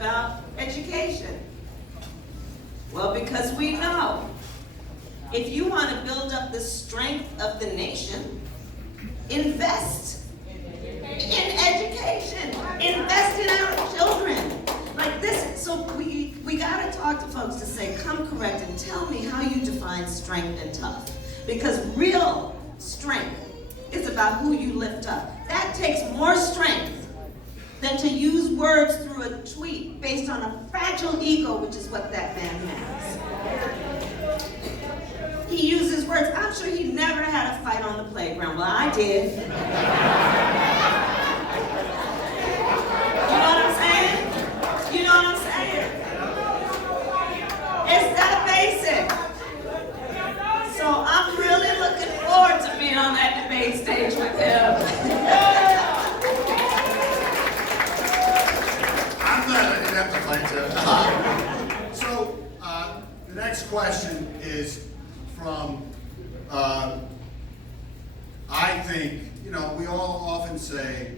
about education? Well, because we know if you want to build up the strength of the nation, invest in education, invest in our children. Like this, so we gotta talk to folks to say, come correct and tell me how you define strength and tough. Because real strength is about who you lift up. That takes more strength than to use words through a tweet based on a fragile ego, which is what that man has. He uses words. I'm sure he never had a fight on the playground. Well, I did. You know what I'm saying? You know what I'm saying? It's that basic. So I'm really looking forward to being on that debate stage with him. I'm glad I didn't have to fight too. So the next question is from, I think, we all often say,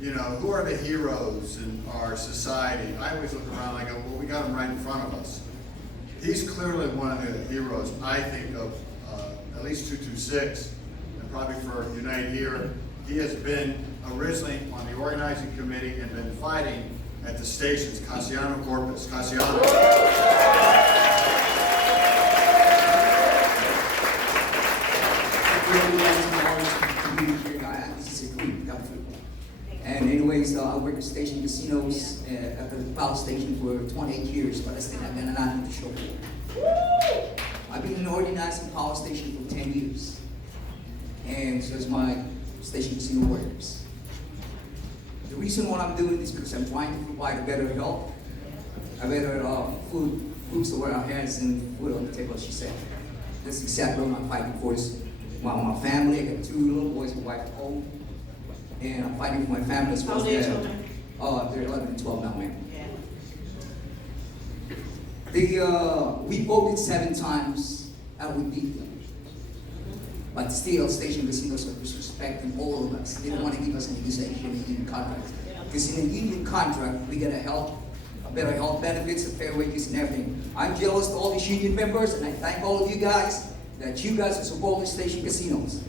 who are the heroes in our society? I always look around and I go, well, we got him right in front of us. He's clearly one of the heroes, I think, of at least 226, and probably for Unite Here. He has been originally on the organizing committee and been fighting at the stations, Cassiano Corpus. Cassiano. And anyways, I worked at station casinos at the power station for 28 years, but I still have been allowed to show. I've been in organizing power station for 10 years. And so is my station casino workers. The reason why I'm doing this is because I'm trying to provide a better health, a better food, roofs over our heads and food on the table, she said. That's exactly what I'm fighting for. Is my family. I got 2 little boys, my wife at home. And I'm fighting for my family as well. How old are your children? They're 11 and 12 now, ma'am. Yeah. We voted 7 times and we beat them. But still, station casinos are disrespecting all of us. They don't want to give us an union contract. Because in a union contract, we get better health benefits, and fair wages and everything. I'm jealous to all these union members, and I thank all of you guys that you guys are supporting station casinos.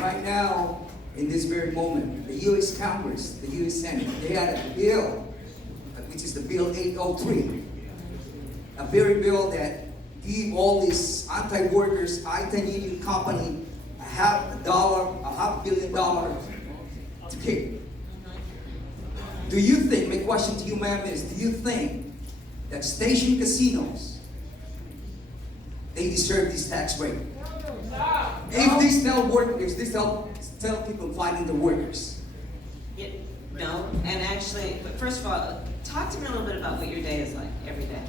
Right now, in this very moment, the U.S. Congress, the U.S. Senate, they had a bill, which is the Bill 803, a very bill that give all these anti-workers, anti-union company $500 million to keep. Do you think, my question to you, ma'am, is, do you think that station casinos, they deserve this tax break? If this tell people fighting the workers. Yeah, no, and actually, but first of all, talk to me a little bit about what your day is like every day.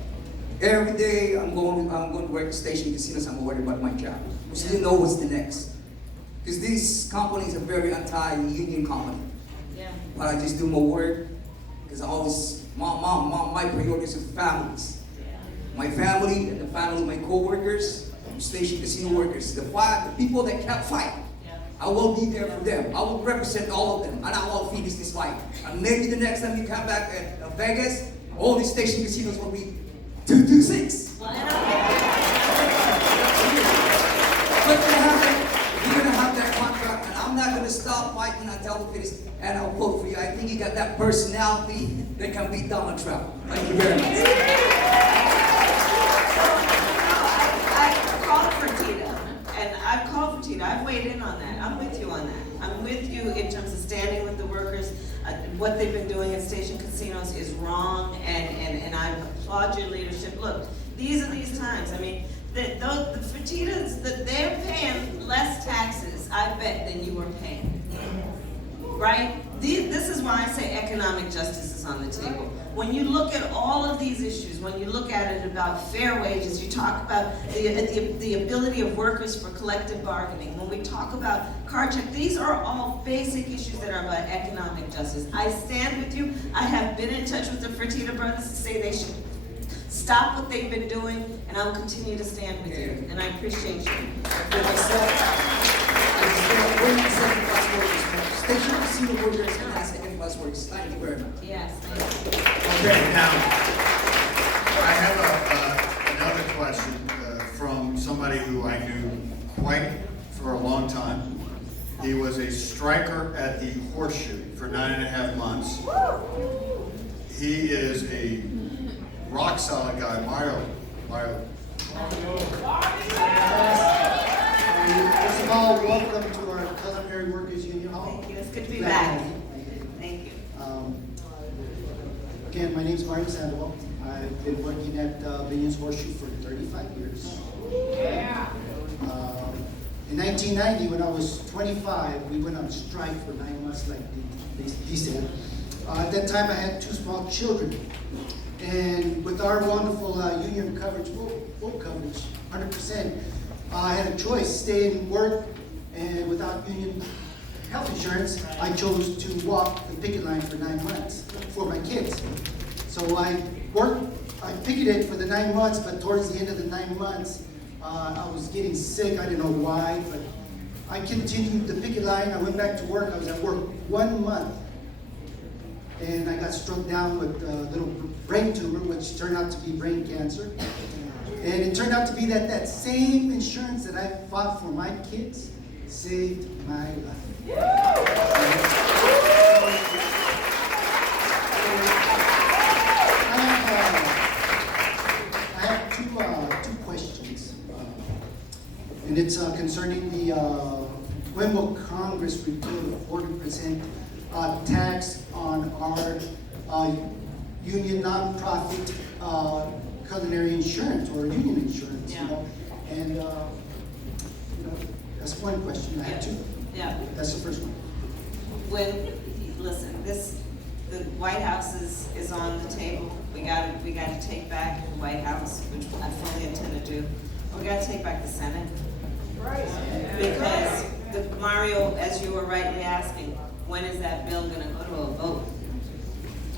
Every day I'm going to work at station casinos. I'm worried about my job. We still know what's the next. Because these companies are very anti-union company. Yeah. But I just do my work because I always, my priorities are families. My family and the family of my co-workers, station casino workers, the people that can't fight. I will be there for them. I will represent all of them, and I will finish this fight. And maybe the next time you come back at Vegas, all these station casinos will be 226. Well, But you're gonna have that contract, and I'm not gonna stop fighting until we finish. And I'll vote for you. I think you got that personality that can beat Donald Trump. Thank you very much. I've weighed in on that. I'm with you on that. I'm with you in terms of standing with the workers. What they've been doing at station casinos is wrong, and I applaud your leadership. Look, these are these times. I mean, the Fertitas, they're paying less taxes, I bet, than you were paying. Right? This is why I say economic justice is on the table. When you look at all of these issues, when you look at it about fair wages, you talk about the ability of workers for collective bargaining. When we talk about car check, these are all basic issues that are about economic justice. I stand with you. I have been in touch with the Fertitta brothers to say they should stop what they've been doing, and I will continue to stand with you. And I appreciate you. us works. Thank you very much. Yes, thank you. Okay, now, I have another question from somebody who I knew quite for a long time. He was a striker at the Horseshoe for 9.5 months. He is a rock solid guy. Mario. First of all, welcome to our Culinary Workers Union Hall. Thank you, it's good to be back. Thank you. Again, my name is Mario Sandoval. I've been working at Vineyards Horseshoe for 35 years. In 1990, when I was 25, we went on strike for 9 months, like he said. At that time, I had 2 small children. And with our wonderful union coverage, full coverage, 100%, I had a choice, stay and work, and without union health insurance, I chose to walk the picket line for 9 months for my kids. So I picketed for the 9 months, but towards the end of the 9 months, I was getting sick. I didn't know why, but I continued the picket line. I went back to work. I was at work 1 month, and I got struck down with a little brain tumor, which turned out to be brain cancer. And it turned out to be that same insurance that I fought for my kids saved my life. I have two questions. And it's concerning the, when will Congress repeal the 40% tax on our union nonprofit culinary insurance or union insurance, Yeah. you know? And, that's one question. I have two. Yeah. That's the first one. Listen, the White House is on the table. We got to take back the White House, which I fully intend to do. We got to take back the Senate. Right. Because Mario, as you were rightly asking, when is that bill going to go to a vote?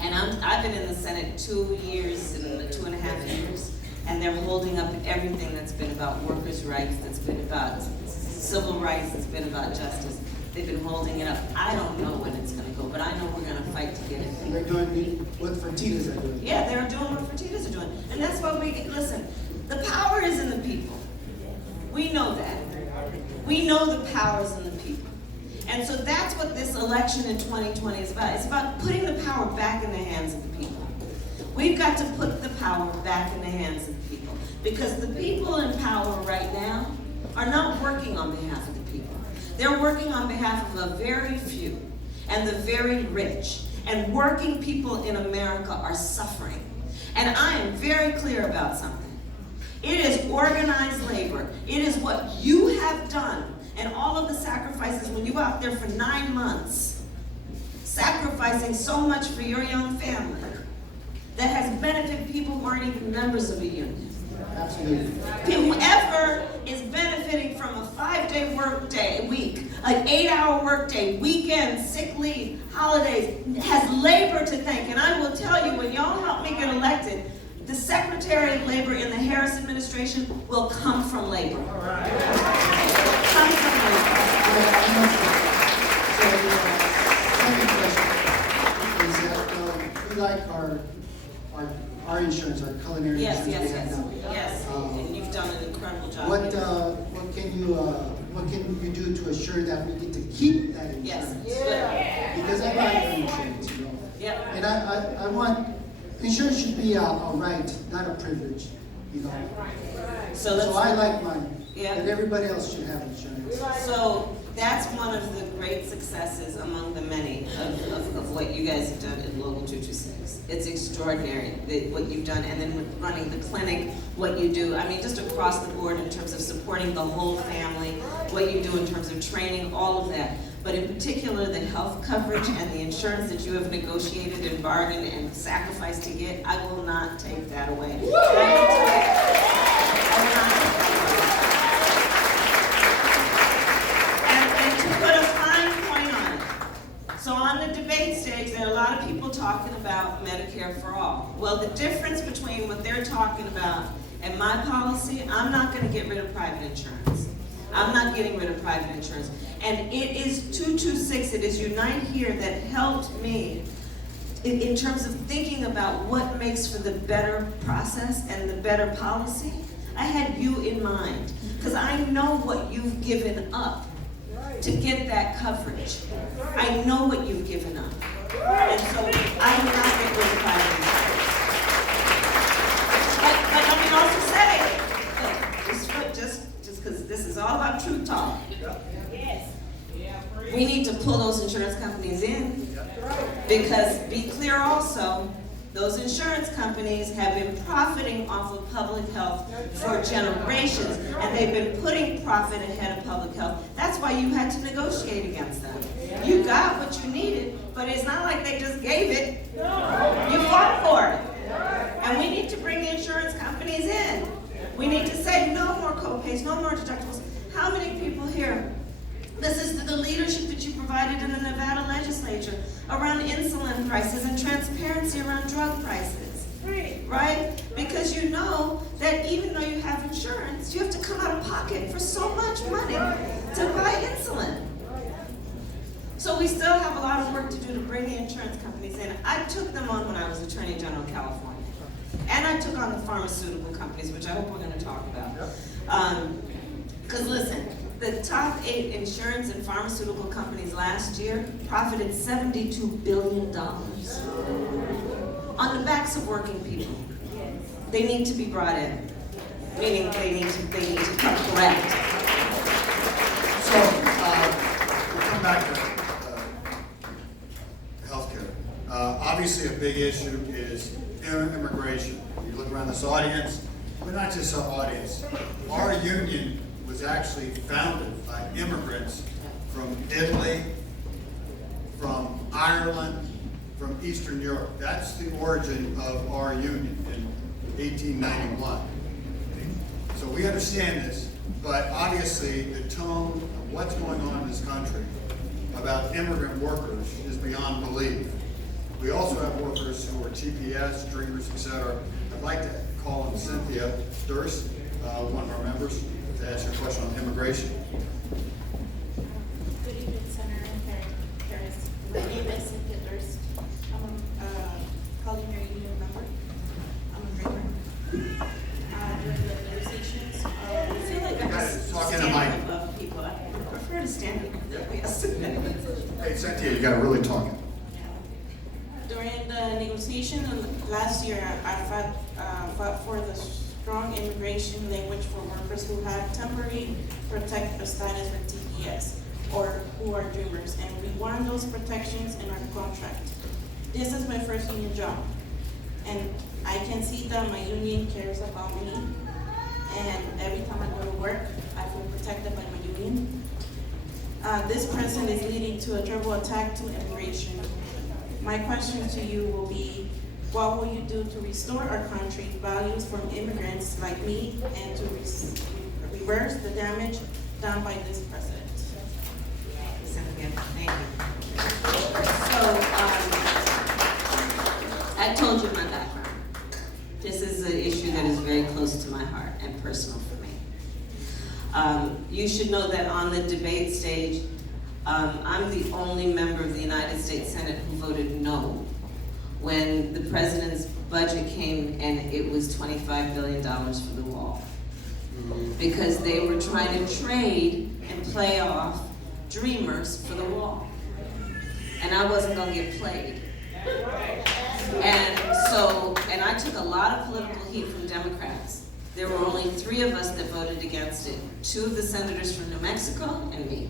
And I've been in the Senate 2 years and 2.5 years, and they're holding up everything that's been about workers' rights, that's been about civil rights, that's been about justice. They've been holding it up. I don't know when it's going to go, but I know we're going to fight to get it. And they're doing what Fertitas are doing. Yeah, they're doing what Fertitas are doing. And that's why listen, the power is in the people. We know that. We know the power is in the people. And so that's what this election in 2020 is about. It's about putting the power back in the hands of the people. We've got to put the power back in the hands of the people. Because the people in power right now are not working on behalf of the people. They're working on behalf of a very few and the very rich. And working people in America are suffering. And I am very clear about something. It is organized labor. It is what you have done and all of the sacrifices when you were out there for 9 months, sacrificing so much for your young family that has benefited people who aren't even members of a union. Absolutely. Whoever is benefiting from a 5-day work week, an 8-hour work day, weekends, sick leave, holidays, has labor to thank. And I will tell you, when y'all help me get elected, the Secretary of Labor in the Harris administration will come from labor. All right. Come from labor. Second question is that we like our insurance, our culinary Yes, insurance yes, we have yes, now. yes. And you've done an incredible job. What can you do to assure that we get to keep that insurance? Yes. Good. Because I buy your insurance, you know. Yep. And I want, insurance should be a right, not a privilege, you know. So I like mine, Yeah. but everybody else should have insurance. So that's one of the great successes among the many of what you guys have done in Local 226. It's extraordinary what you've done, and then with running the clinic, what you do. I mean, just across the board in terms of supporting the whole family, what you do in terms of training, all of that. But in particular, the health coverage and the insurance that you have negotiated and bargained and sacrificed to get, I will not take that away. And I will tell you, I will not take that away. And to put a fine point on it, so on the debate stage, there are a lot of people talking about Medicare for all. Well, the difference between what they're talking about and my policy, I'm not going to get rid of private insurance. I'm not getting rid of private insurance. And it is 226, it is Unite Here that helped me in terms of thinking about what makes for the better process and the better policy. I had you in mind, because I know what you've given up to get that coverage. I know what you've given up. And so I will not get rid of private insurance. But let me also say, look, just because this is all about truth talk. Yes. We need to pull those insurance companies in. Because, be clear also, those insurance companies have been profiting off of public health for generations, and they've been putting profit ahead of public health. That's why you had to negotiate against them. You got what you needed, but it's not like they just gave it. You fought for it. And we need to bring the insurance companies in. We need to say no more co-pays, no more deductibles. How many people here? This is the leadership that you provided in the Nevada legislature around insulin prices and transparency around drug prices. Right? Because you know that even though you have insurance, you have to come out of pocket for so much money to buy insulin. So we still have a lot of work to do to bring the insurance companies in. I took them on when I was Attorney General of California. And I took on the pharmaceutical companies, which I hope we're going to talk about. Because listen, the top 8 insurance and pharmaceutical companies last year profited $72 billion on the backs of working people. They need to be brought in, meaning they need to come correct. So, we'll come back to healthcare. Obviously, a big issue is immigration. You look around this audience, but not just our audience. Our union was actually founded by immigrants from Italy, from Ireland, from Eastern Europe. That's the origin of our union in 1891. So we understand this, but obviously the tone of what's going on in this country about immigrant workers is beyond belief. We also have workers who are TPS, dreamers, etc. I'd like to call on Cynthia Durst, one of our members, to ask your question on immigration. Good evening, Senator and Paris. My name is Cynthia Durst. I'm a culinary union member. I'm a dreamer. During the negotiations, I feel like I'm just Talk in a standing mic. above people. I prefer to stand here. Yes. Hey, Cynthia, you got to really talk. during the negotiation last year, I fought for the strong immigration language for workers who have temporary protected status with TPS or who are dreamers, and we want those protections in our contract. This is my first union job, and I can see that my union cares about me, and every time I go to work, I feel protected by my union. This president is leading to a terrible attack to immigration. My question to you will be, what will you do to restore our country's values from immigrants like me and to reverse the damage done by this president? Cynthia, thank you. So, I told you my background. This is an issue that is very close to my heart and personal for me. You should know that on the debate stage, I'm the only member of the United States Senate who voted no when the president's budget came and it was $25 billion for the wall. Because they were trying to trade and play off dreamers for the wall. And I wasn't gonna get played. And I took a lot of political heat from Democrats. There were only 3 of us that voted against it. 2 of the senators from New Mexico and me.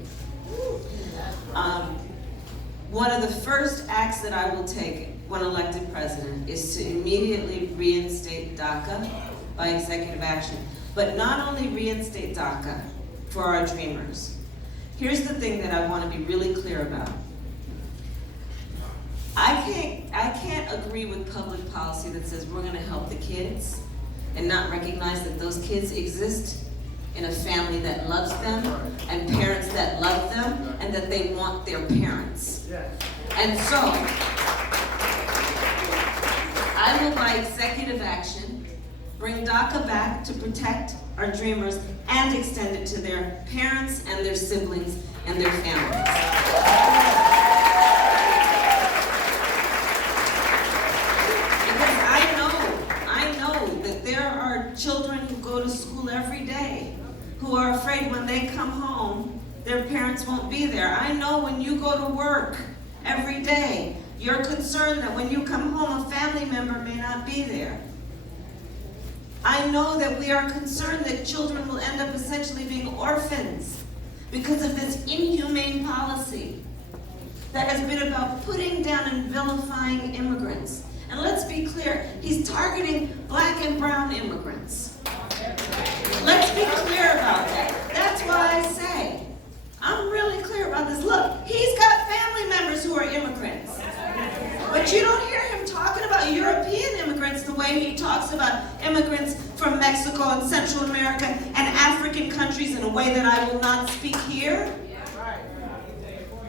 One of the first acts that I will take when elected president is to immediately reinstate DACA by executive action. But not only reinstate DACA for our dreamers. Here's the thing that I want to be really clear about. I can't agree with public policy that says we're going to help the kids and not recognize that those kids exist in a family that loves them and parents that love them and that they want their parents. And so, I will by executive action bring DACA back to protect are dreamers, and extend it to their parents and their siblings and their families. Because I know that there are children who go to school every day who are afraid when they come home, their parents won't be there. I know when you go to work every day, you're concerned that when you come home, a family member may not be there. I know that we are concerned that children will end up essentially being orphans because of this inhumane policy that has been about putting down and vilifying immigrants. And let's be clear, he's targeting black and brown immigrants. Let's be clear about that. That's why I say, I'm really clear about this. Look, he's got family members who are immigrants. But you don't hear him talking about European immigrants the way he talks about immigrants from Mexico and Central America and African countries in a way that I will not speak here.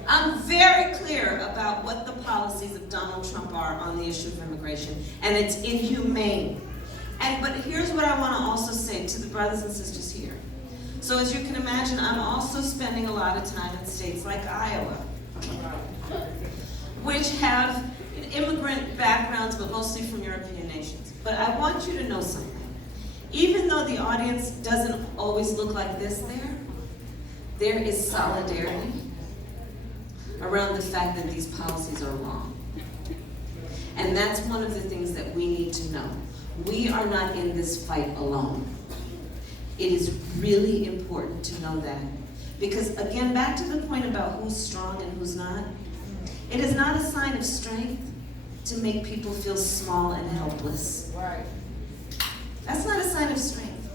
I'm very clear about what the policies of Donald Trump are on the issue of immigration, and it's inhumane. But here's what I want to also say to the brothers and sisters here. So as you can imagine, I'm also spending a lot of time in states like Iowa, which have immigrant backgrounds, but mostly from European nations. But I want you to know something. Even though the audience doesn't always look like this there is solidarity around the fact that these policies are wrong. And that's one of the things that we need to know. We are not in this fight alone. It is really important to know that. Because again, back to the point about who's strong and who's not, it is not a sign of strength to make people feel small and helpless. Right. That's not a sign of strength.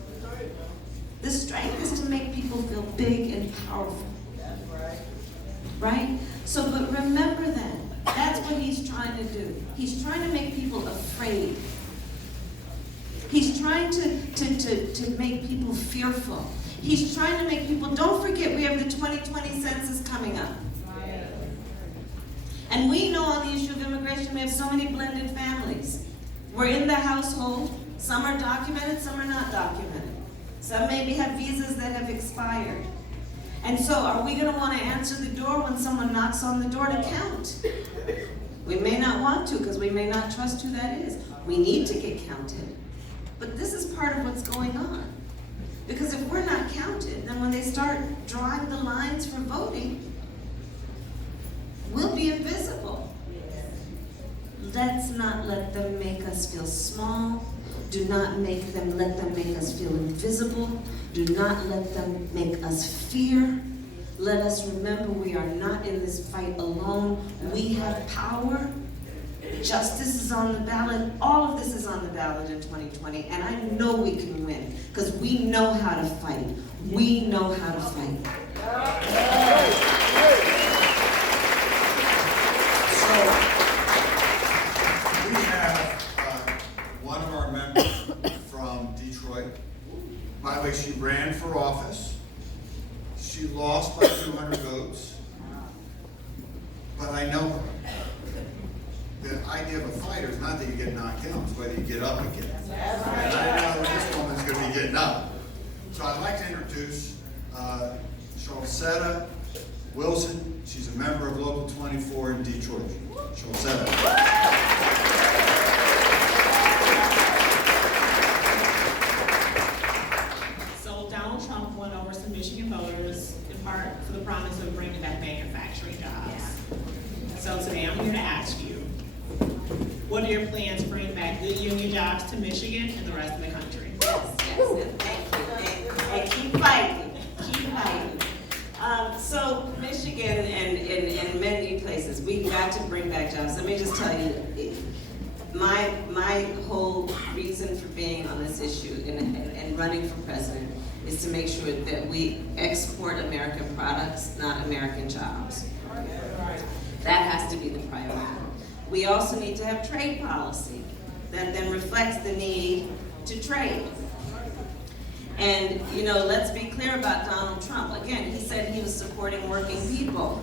The strength is to make people feel big and powerful. That's right. Right? So, but remember that. That's what he's trying to do. He's trying to make people afraid. He's trying to make people fearful. He's trying to make people, don't forget we have the 2020 census coming up. And we know on the issue of immigration, we have so many blended families. We're in the household. Some are documented, some are not documented. Some maybe have visas that have expired. And so are we going to want to answer the door when someone knocks on the door to count? We may not want to because we may not trust who that is. We need to get counted. But this is part of what's going on. Because if we're not counted, then when they start drawing the lines for voting, we'll be invisible. Let's not let them make us feel small. Do not let them make us feel invisible. Do not let them make us fear. Let us remember we are not in this fight alone. We have power. Justice is on the ballot. All of this is on the ballot in 2020. And I know we can win because we know how to fight. We know how to fight. So, we have one of our members from Detroit. By the way, she ran for office. She lost by 200 votes. But I know her. The idea of a fighter is not that you get knocked out, it's whether you get up again. And I know this woman's going to be getting up. So I'd like to introduce Shalsetta Wilson. She's a member of Local 24 in Detroit. Shalsetta. So Donald Trump won over some Michigan voters in part for the promise of bringing back manufacturing jobs. So today I'm here to ask you, what are your plans to bring back good union jobs to Michigan and the rest of the country? Yes, and thank you. And keep fighting. Keep fighting. So Michigan and many places, we've got to bring back jobs. Let me just tell you, my whole reason for being on this issue and running for president is to make sure that we export American products, not American jobs. That has to be the priority. We also need to have trade policy that then reflects the need to trade. And, you know, let's be clear about Donald Trump. Again, he said he was supporting working people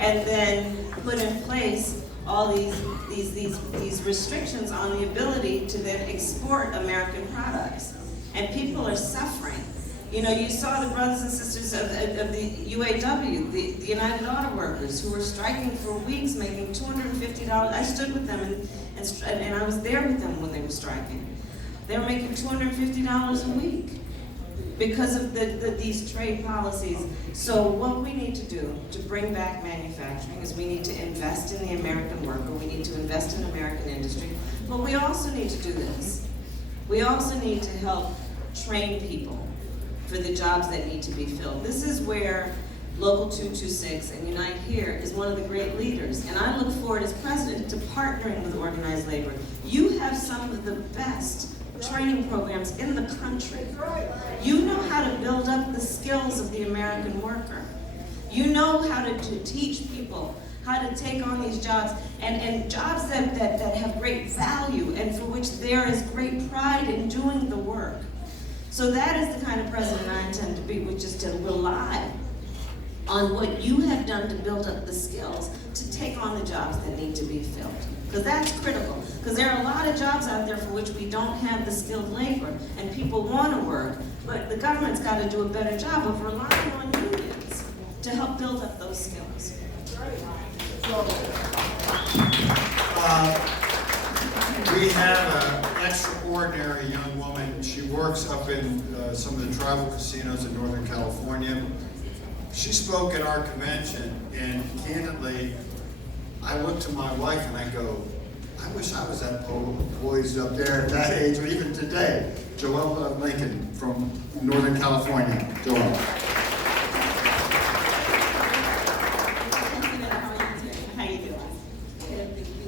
and then put in place all these restrictions on the ability to then export American products. And people are suffering. You know, you saw the brothers and sisters of the UAW, the United Auto Workers, who were striking for weeks, making $250. I stood with them and I was there with them when they were striking. They were making $250 a week because of these trade policies. So what we need to do to bring back manufacturing is we need to invest in the American worker, we need to invest in American industry, but we also need to do this. We also need to help train people for the jobs that need to be filled. This is where Local 226 and Unite Here is one of the great leaders, and I look forward as president to partnering with organized labor. You have some of the best training programs in the country. You know how to build up the skills of the American worker. You know how to teach people how to take on these jobs, and jobs that have great value and for which there is great pride in doing the work. So that is the kind of president I intend to be, which is to rely on what you have done to build up the skills to take on the jobs that need to be filled. Because that's critical. Because there are a lot of jobs out there for which we don't have the skilled labor, and people want to work, but the government's got to do a better job of relying on unions to help build up those skills. We have an extraordinary young woman. She works up in some of the tribal casinos in Northern California. She spoke at our convention, and candidly, I look to my wife and I go, I wish I was that poised up there at that age, or even today. Joelle Lincoln from Northern California. Joelle. How you doing?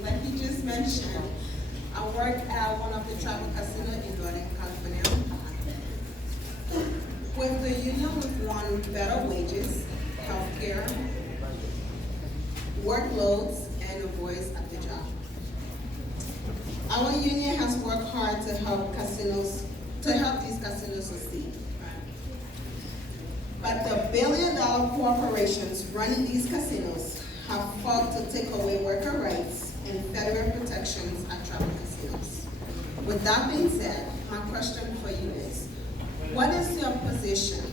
Like you just mentioned, I work at one of the tribal casinos in Northern California. With the union, we want better wages, healthcare, workloads, and a voice at the job. Our union has worked hard to help these casinos succeed. But the billion-dollar corporations running these casinos have fought to take away worker rights and federal protections at tribal casinos. With that being said, my question for you is, what is your position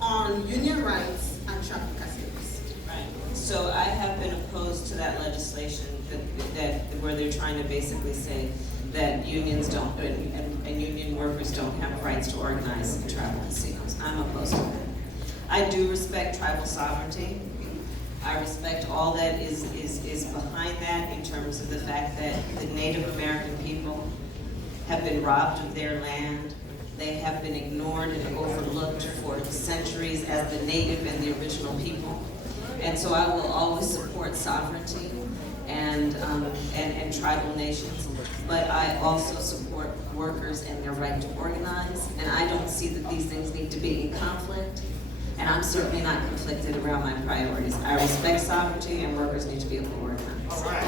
on union rights at tribal casinos? Right. So I have been opposed to that legislation where they're trying to basically say that unions don't, and union workers don't have rights to organize in tribal casinos. I'm opposed to that. I do respect tribal sovereignty. I respect all that is behind that in terms of the fact that the Native American people have been robbed of their land. They have been ignored and overlooked for centuries as the native and the original people. And so I will always support sovereignty and tribal nations, but I also support workers and their right to organize, and I don't see that these things need to be in conflict, and I'm certainly not conflicted around my priorities. I respect sovereignty, and workers need to be able to organize. All right.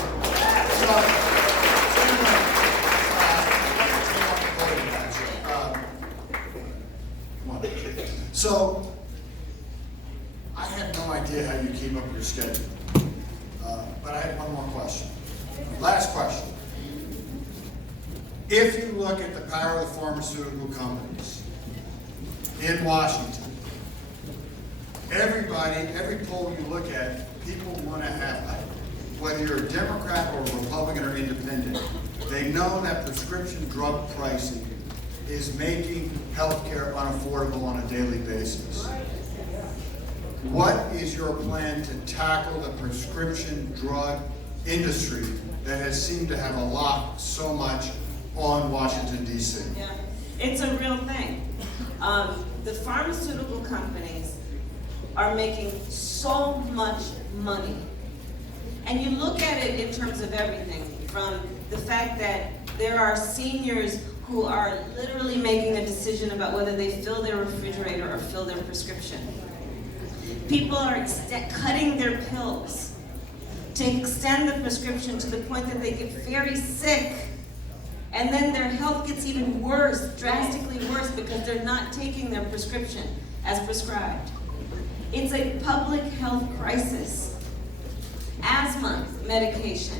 So, I have no idea how you keep up your schedule, but I have one more question. Last question. If you look at the power of the pharmaceutical companies in Washington, every poll you look at, people want to have, whether you're a Democrat or a Republican or independent, they know that prescription drug pricing is making healthcare unaffordable on a daily basis. What is your plan to tackle the prescription drug industry that has seemed to have a lot, so much on Washington, D.C.? Yeah, it's a real thing. The pharmaceutical companies are making so much money. And you look at it in terms of everything, from the fact that there are seniors who are literally making a decision about whether they fill their refrigerator or fill their prescription. People are cutting their pills to extend the prescription to the point that they get very sick. And then their health gets even worse, drastically worse, because they're not taking their prescription as prescribed. It's a public health crisis. Asthma medication.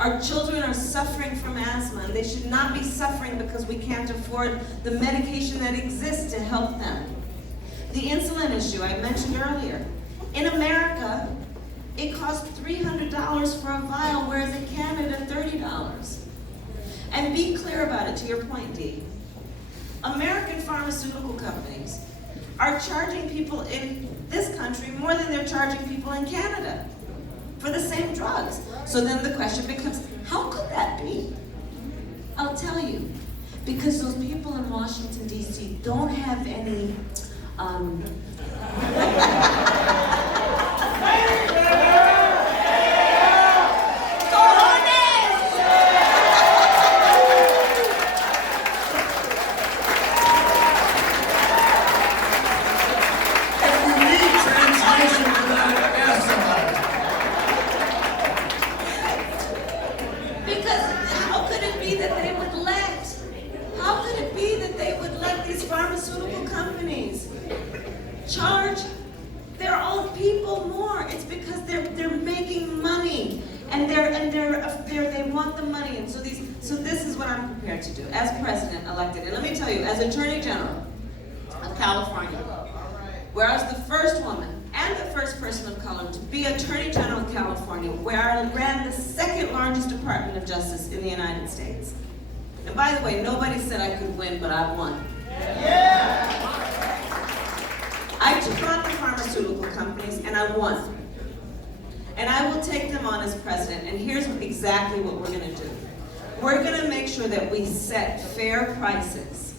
Our children are suffering from asthma, and they should not be suffering because we can't afford the medication that exists to help them. The insulin issue I mentioned earlier. In America, it costs $300 for a vial, whereas in Canada, $30. And be clear about it, to your point, Dee. American pharmaceutical companies are charging people in this country more than they're charging people in Canada for the same drugs. So then the question becomes, how could that be? I'll tell you, because those people in Washington, D.C. don't have any, If you need translation for that, ask somebody. because how could it be that they would let these pharmaceutical companies charge their own people more? It's because they're making money, and they want the money, and so this is what I'm prepared to do as president elected. And let me tell you, as Attorney General of California, where I was the first woman and the first person of color to be Attorney General of California, where I ran the second largest Department of Justice in the United States. And by the way, nobody said I could win, but I won. I took on the pharmaceutical companies and I won. And I will take them on as president, and here's exactly what we're gonna do. We're gonna make sure that we set fair prices,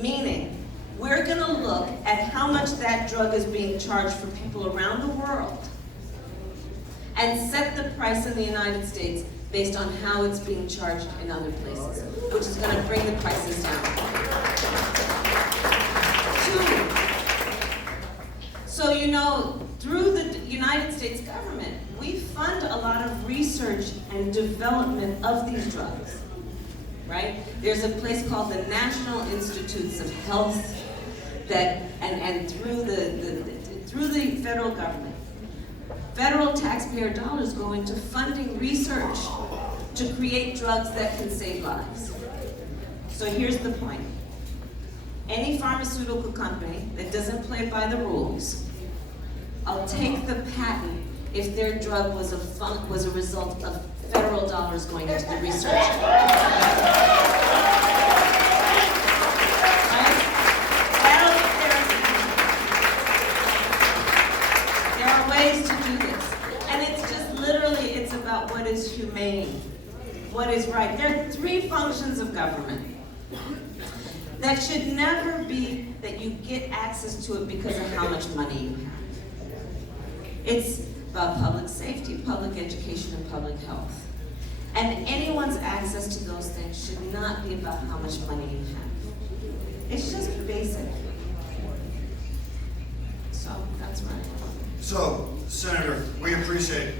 meaning we're gonna look at how much that drug is being charged for people around the world and set the price in the United States based on how it's being charged in other places, which is gonna bring the prices down. 2, so you know, through the United States government, we fund a lot of research and development of these drugs, right? There's a place called the National Institutes of Health and through the federal government, federal taxpayer dollars go into funding research to create drugs that can save lives. So here's the point. Any pharmaceutical company that doesn't play by the rules, I'll take the patent if their drug was a result of federal dollars going into the research. There are ways to do this. And it's just literally, it's about what is humane, what is right. There are 3 functions of government that should never be that you get access to it because of how much money you have. It's about public safety, public education, and public health. And anyone's access to those things should not be about how much money you have. It's just basic. So that's right. So, Senator, we appreciate,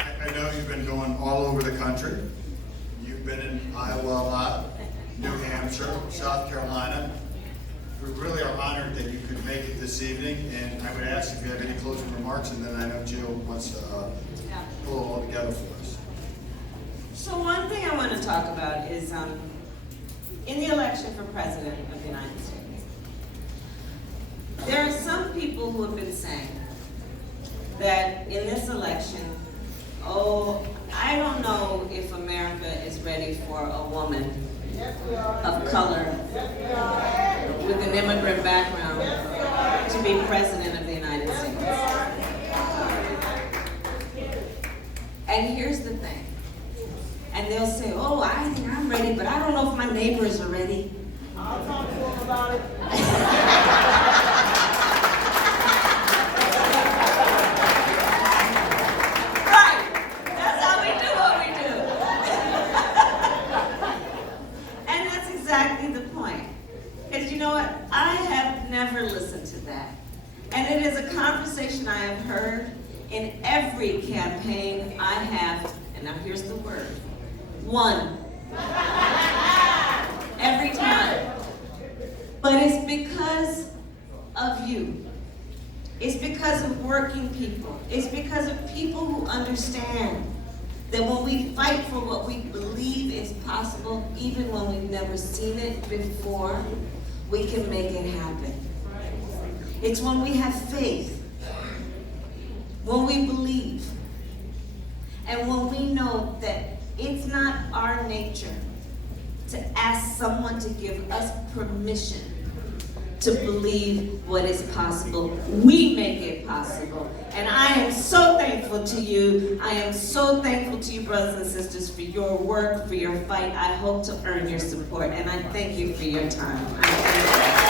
I know you've been going all over the country. You've been in Iowa a lot, New Hampshire, South Carolina. We really are honored that you could make it this evening, and I would ask if you have any closing remarks, and then I know Jill wants to pull it all together for us. So one thing I want to talk about is in the election for president of the United States, there are some people who have been saying that in this election, oh, I don't know if America is ready for a woman of color with an immigrant background to be president of the United States. And here's the thing. And they'll say, oh, I think I'm ready, but I don't know if my neighbors are ready. I'll talk to them about it. Right. That's how we do what we do. And that's exactly the point. Because you know what? I have never listened to that. And it is a conversation I have heard in every campaign I have, and now here's the word, won. Every time. But it's because of you. It's because of working people. It's because of people who understand that when we fight for what we believe is possible, even when we've never seen it before, we can make it happen. It's when we have faith, when we believe, and when we know that it's not our nature to ask someone to give us permission to believe what is possible. We make it possible. And I am so thankful to you. I am so thankful to you, brothers and sisters, for your work, for your fight. I hope to earn your support. And I thank you for your time. I thank you.